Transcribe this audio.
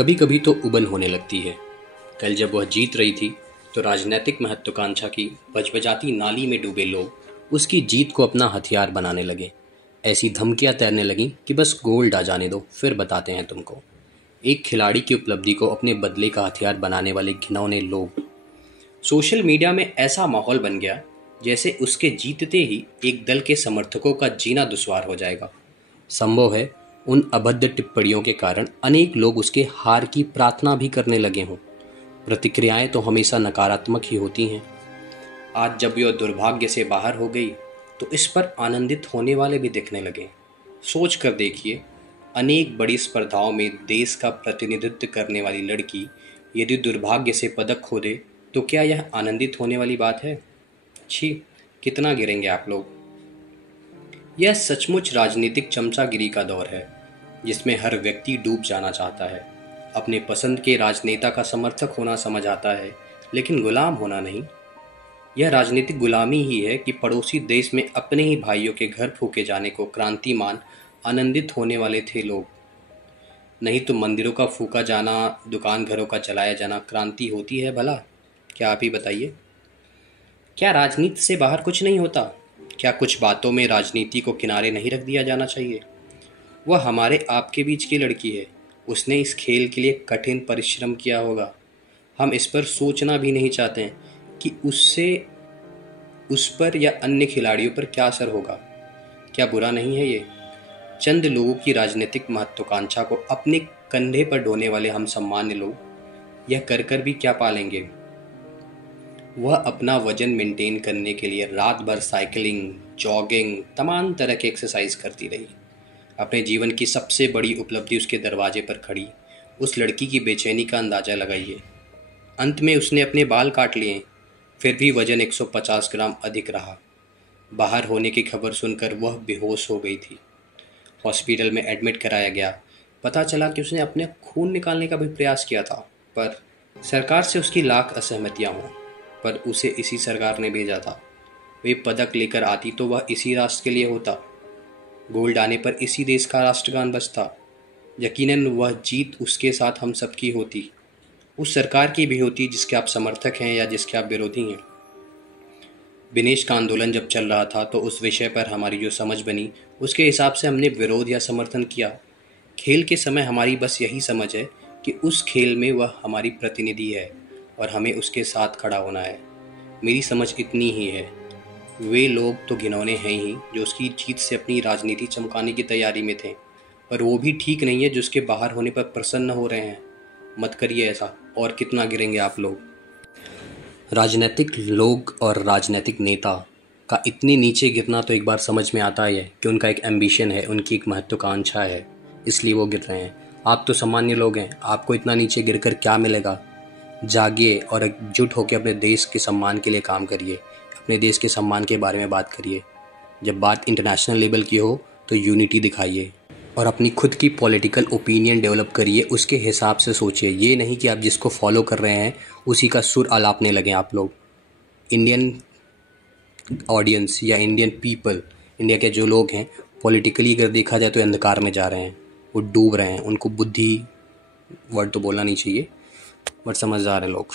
कभी कभी तो उबन होने लगती है। कल जब वह जीत रही थी तो राजनीतिक महत्वाकांक्षा की बजबजाती नाली में डूबे लोग उसकी जीत को अपना हथियार बनाने लगे। ऐसी धमकियां तैरने लगीं कि बस गोल्ड आ जाने दो फिर बताते हैं तुमको। एक खिलाड़ी की उपलब्धि को अपने बदले का हथियार बनाने वाले घिनौने लोग। सोशल मीडिया में ऐसा माहौल बन गया जैसे उसके जीतते ही एक दल के समर्थकों का जीना दुश्वार हो जाएगा। संभव है उन अभद्र टिप्पणियों के कारण अनेक लोग उसके हार की प्रार्थना भी करने लगे हों। प्रतिक्रियाएं तो हमेशा नकारात्मक ही होती हैं। आज जब यह दुर्भाग्य से बाहर हो गई तो इस पर आनंदित होने वाले भी दिखने लगे। सोच कर देखिए, अनेक बड़ी स्पर्धाओं में देश का प्रतिनिधित्व करने वाली लड़की यदि दुर्भाग्य से पदक खो दे तो क्या यह आनंदित होने वाली बात है? छी, कितना गिरेंगे आप लोग। यह सचमुच राजनीतिक चमचागिरी का दौर है जिसमें हर व्यक्ति डूब जाना चाहता है। अपने पसंद के राजनेता का समर्थक होना समझ आता है, लेकिन गुलाम होना नहीं। यह राजनीतिक गुलामी ही है कि पड़ोसी देश में अपने ही भाइयों के घर फूके जाने को क्रांति मान आनंदित होने वाले थे लोग। नहीं तो मंदिरों का फूका जाना, दुकान घरों का जलाया जाना क्रांति होती है भला? क्या आप ही बताइए। क्या राजनीति से बाहर कुछ नहीं होता? क्या कुछ बातों में राजनीति को किनारे नहीं रख दिया जाना चाहिए? वह हमारे आपके बीच की लड़की है। उसने इस खेल के लिए कठिन परिश्रम किया होगा। हम इस पर सोचना भी नहीं चाहते हैं कि उससे उस पर या अन्य खिलाड़ियों पर क्या असर होगा। क्या बुरा नहीं है ये? चंद लोगों की राजनीतिक महत्वाकांक्षा को अपने कंधे पर ढोने वाले हम सामान्य लोग यह कर कर भी क्या पालेंगे? वह अपना वजन मेंटेन करने के लिए रात भर साइकिलिंग, जॉगिंग, तमाम तरह की एक्सरसाइज करती रही। अपने जीवन की सबसे बड़ी उपलब्धि उसके दरवाजे पर खड़ी उस लड़की की बेचैनी का अंदाज़ा लगाइए। अंत में उसने अपने बाल काट लिए, फिर भी वजन 150 ग्राम अधिक रहा। बाहर होने की खबर सुनकर वह बेहोश हो गई थी। हॉस्पिटल में एडमिट कराया गया। पता चला कि उसने अपने खून निकालने का भी प्रयास किया था, पर सरकार से उसकी लाख असहमतियाँ हों, पर उसे इसी सरकार ने भेजा था। वे पदक लेकर आती तो वह इसी राष्ट्र के लिए होता। गोल्ड आने पर इसी देश का राष्ट्रगान बजता। यकीनन वह जीत उसके साथ हम सबकी होती, उस सरकार की भी होती जिसके आप समर्थक हैं या जिसके आप विरोधी हैं। विनेश का आंदोलन जब चल रहा था तो उस विषय पर हमारी जो समझ बनी उसके हिसाब से हमने विरोध या समर्थन किया। खेल के समय हमारी बस यही समझ है कि उस खेल में वह हमारी प्रतिनिधि है और हमें उसके साथ खड़ा होना है। मेरी समझ इतनी ही है। वे लोग तो घिनौने हैं ही जो उसकी जीत से अपनी राजनीति चमकाने की तैयारी में थे, पर वो भी ठीक नहीं है जो उसके बाहर होने पर प्रसन्न हो रहे हैं। मत करिए ऐसा, और कितना गिरेंगे आप लोग। राजनीतिक लोग और राजनीतिक नेता का इतने नीचे गिरना तो एक बार समझ में आता है कि उनका एक एम्बिशन है, उनकी एक महत्वाकांक्षा है, इसलिए वो गिर रहे हैं। आप तो सामान्य लोग हैं, आपको इतना नीचे गिरकर क्या मिलेगा? जागिए और एकजुट होकर अपने देश के सम्मान के लिए काम करिए, अपने देश के सम्मान के बारे में बात करिए। जब बात इंटरनेशनल लेवल की हो तो यूनिटी दिखाइए और अपनी खुद की पॉलिटिकल ओपिनियन डेवलप करिए, उसके हिसाब से सोचिए। ये नहीं कि आप जिसको फॉलो कर रहे हैं उसी का सुर आलापने लगें आप लोग। इंडियन ऑडियंस या इंडियन पीपल, इंडिया के जो लोग हैं, पॉलिटिकली अगर देखा जाए तो अंधकार में जा रहे हैं, वो डूब रहे हैं। उनको बुद्धि वर्ड तो बोलना नहीं चाहिए, बट समझदार हैं लोग।